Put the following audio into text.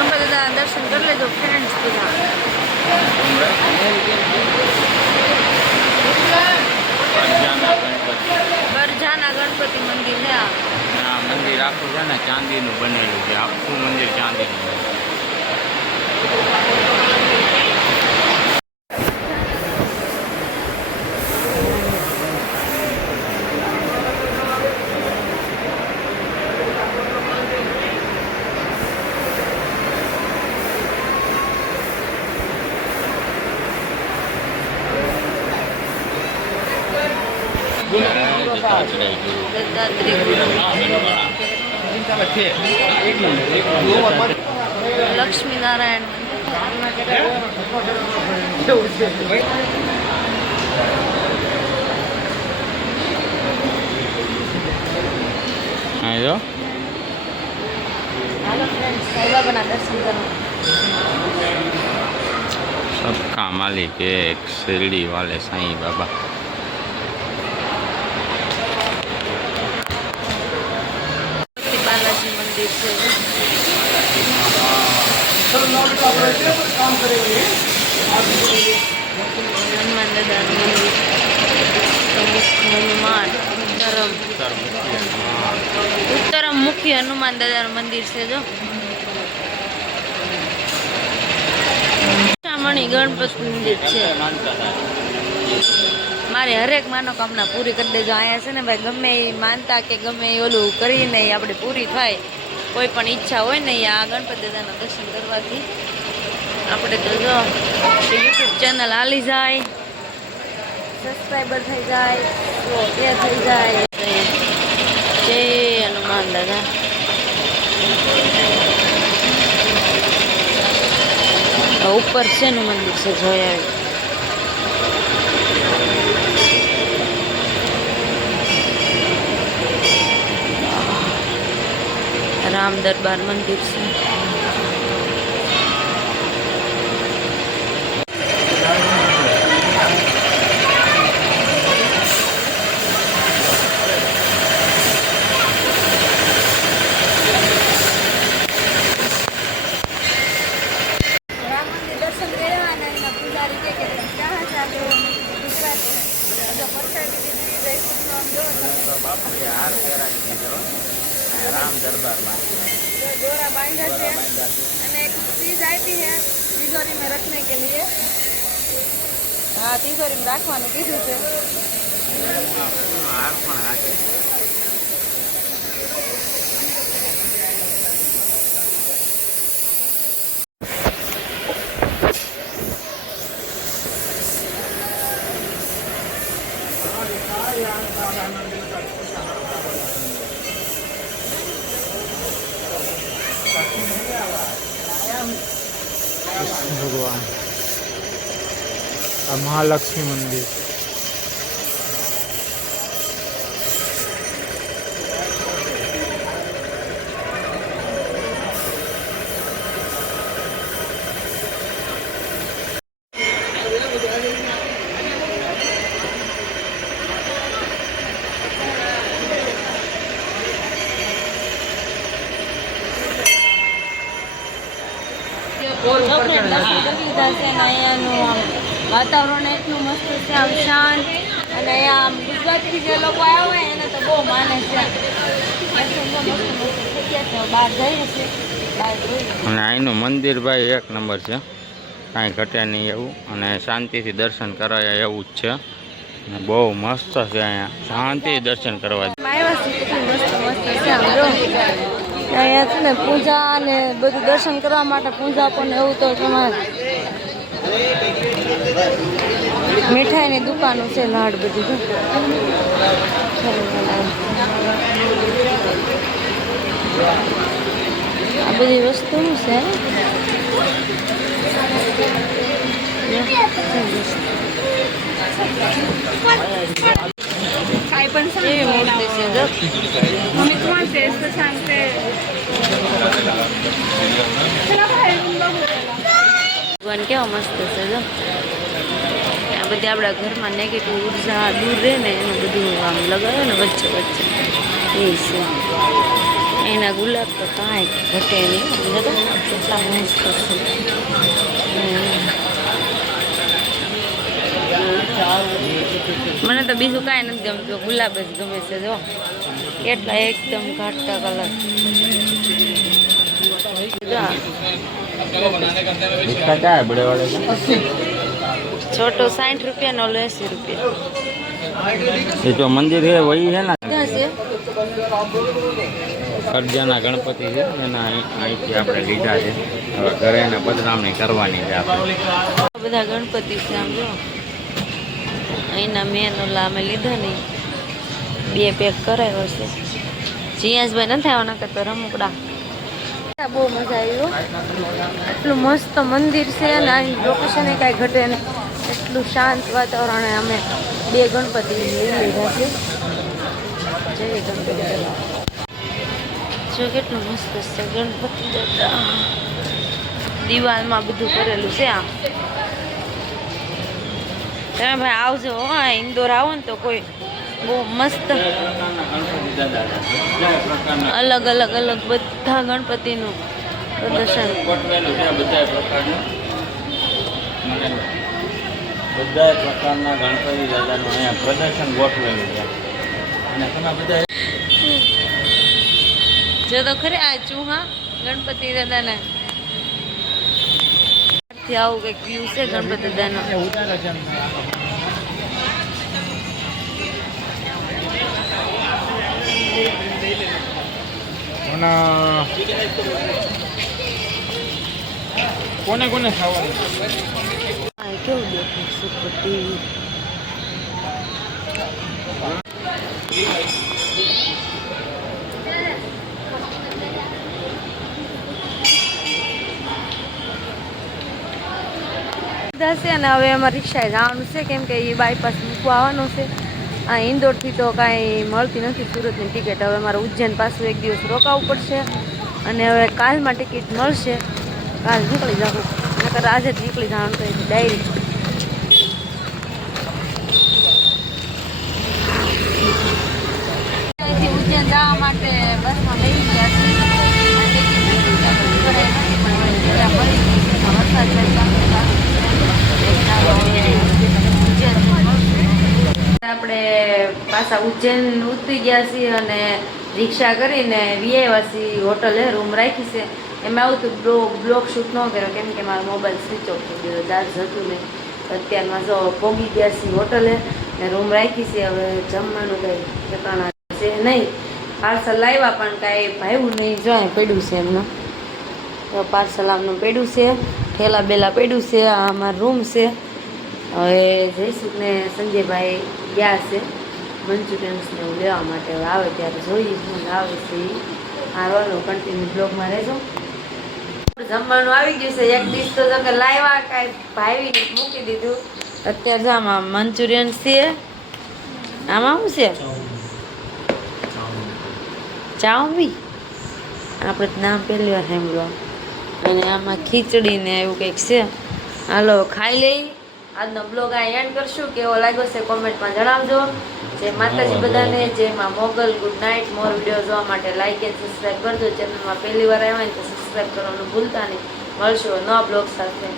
ગણપતિ દાદાના દર્શન કરી લેજો ફ્રેન્ડ્સ બધા. બરજાના ગણપતિ મંદિર છે આ. મંદિર આખું છે ને ચાંદીનું બનેલું છે, આખું મંદિર ચાંદીનું છે. લક્ષ્મીનારાયણ સાંઈબાબાના દર્શન કરો. सबका मालिक एक शिरडी वाले साईं बाबा. बालाजी मंदिर से हनुमान दादा मंदिर, हनुमान उत्तरम मुखी हनुमान दादा मंदिर से जो मणि गणपति मंदिर है. मारे हरेक मनोकामना पूरी कर देजो. आया से ने भाई गमे मानता के गमे ओलू करीने आपणे पूरी थाय. कोई पण इच्छा होय ने आ गणपति दादाना दर्शन करवाथी आपणे तो जो यूट्यूब चेनल आली जाय, सब्सक्राइबर थई जाय, तो ए थई जाय. जय हनुमान दादा. ऊपर से नु मंदिर से जोया राम दरबार मंदिर से. राम दरबार में डोरा बांधा से અને એક ચીજ આપી है तिजोरी में रखने के लिए. हाँ, तिजोरी में રાખવાનું કીધું છે. हार पण हाके भगवान महालक्ष्मी मंदिर. વાતાવરણ એટલું મસ્ત છે, આમ શાંત. અને આમ ગુજરાતથી જે લોકો આવ્યા હોય એને તો બહુ માને છે. બહાર જઈએ છે, અને અહીંનું મંદિર ભાઈ એક નંબર છે, કાંઈ ઘટે નહીં એવું. અને શાંતિથી દર્શન કરાય એવું જ છે. અને બહુ મસ્ત છે અહીંયા, શાંતિથી દર્શન કરવા. અહીંયા છે ને પૂજા અને બધું દર્શન કરવા માટે પૂજા પણ એવું તો તમારે મીઠાઈની દુકાનો છે, લાડ બધી. આ બધી વસ્તુનું છે. काय पण ભગવાન કેવા મસ્ત છે. જો આ બધી આપણા ઘરમાં નેગેટિવ ઉર્જા દૂર રહે ને એનું બધું આમ લગાવે ને વચ્ચે વચ્ચે એ છે. એના ગુલાબ તો કાંઈ ઘટે નહીં સમજો તો કેટલા મસ્ત છે મને તો બીજું કાંઈ નથી ગમતું ગુલાબ જ ગમે છે જો કેટલા એકદમ ઘાટા કલર इसका क्या है बड़े वाले का छोटो 60 रुपया नो 80 रुपया ये जो मंदिर है वही है ना ક્યાં છે અરજાના ગણપતિ છે એના અહીંથી આપણે લીધા છે હવે ઘરે એને બદનામણી કરવાની છે આપણે બધા ગણપતિ છે આમ જો અહીંના મેન ઓલા અમે લીધા નહીં 2 પેક કરાવ્યો છે જીયાસભાઈ નથી આવવાના કરતો રમકડા બહુ મજા આવી હો એટલું મસ્ત મંદિર છે અને અહીં લોકેશન કાંઈ ઘટે ને એટલું શાંત વાતાવરણ અમે 2 ગણપતિ લઈ લીધા છે જય ગણપતિ દાદા જો કેટલું મસ્ત છે ગણપતિ દાદા દિવાલમાં બધું કરેલું છે આ તમે ભાઈ આવજો હા ઇન્દોર આવો ને તો કોઈ બહુ મસ્ત અલગ અલગ અલગ બધા ગણપતિનું પ્રદર્શન બધા પ્રકારના ગણપતિ દાદાનું અહીંયા પ્રદર્શન ગોઠવેલું છે અને તમે બધા જો તો ખરી આ ચૂહા ગણપતિ દાદાના આવું કંઈક વ્યૂ છે ગણપતિ દાદાનો કોને કોને ખાવાનું હા કેવું દેખાય સુપર ટીવી છે અને હવે અમારે રિક્ષાએ જવાનું છે કેમ કે એ બાયપાસ મૂકવા આવવાનું છે આ ઇન્દોરથી તો કાંઈ મળતી નથી સુરતની ટિકિટ હવે મારે ઉજ્જૈન પાછું એક દિવસ રોકાવું પડશે અને હવે કાલમાં ટિકિટ મળશે કાલ નીકળી જવું નકર આજે જ નીકળી જવાનું તો ડાયરી અહીંથી ઉજ્જૈન જવા માટે બસમાં બેસી ગયા આપણે પાછા ઉજ્જૈન ઉતરી ગયા છીએ અને રિક્ષા કરીને વીઆઈવાસી હોટલે રૂમ રાખી છે એમાં આવું તો બ્લોગ શૂટ ન કર્યો કેમ કે મારો મોબાઈલ સ્વિચ ઓફ થઈ ગયો ચાર્જ હતું નહીં અત્યારમાં જો પોગી ગયા છીએ હોટલે ને રૂમ રાખી છે હવે જમવાનું કંઈ ઠેકાણા છે નહીં પાર્સલ લાવ્યા પણ કાંઈ ભાવ્યું નહીં જો અહીં પડ્યું છે એમનું તો પાર્સલ આમનું પડ્યું છે ઠેલા બેલા પડ્યું છે આ અમારું રૂમ છે હવે જયસુખ ને સંજયભાઈ ગયા છે મંચુરિયન્સને એવું લેવા માટે હવે આવે ત્યારે જોઈએ શું આવે છે એ આવવાનું કન્ટિન્યુ બ્લોગમાં રહેજો જમવાનું આવી ગયું છે એક ડીશ તો જગર લાવ્યા કાંઈ ભાવી મૂકી દીધું અત્યારે જો આમાં મંચુરિયન છે આમાં શું છે ચાઉમી આપણે નામ પહેલી વાર સાંભળવા અને આમાં ખીચડી ને એવું કંઈક છે હાલો ખાઈ લઈ આજનો બ્લોગ આ એન્ડ કરશું કેવો લાગ્યો છે કોમેન્ટમાં જણાવજો જય માતાજી બધાને જેમાં Mogal good night more video જોવા માટે લાઈક એન્ડ સબસ્ક્રાઈબ કરજો ચેનલમાં પહેલી વાર આવ્યા ને તો સબસ્ક્રાઈબ કરવાનું ભૂલતા નહીં મળશો નવા બ્લોગ સાથે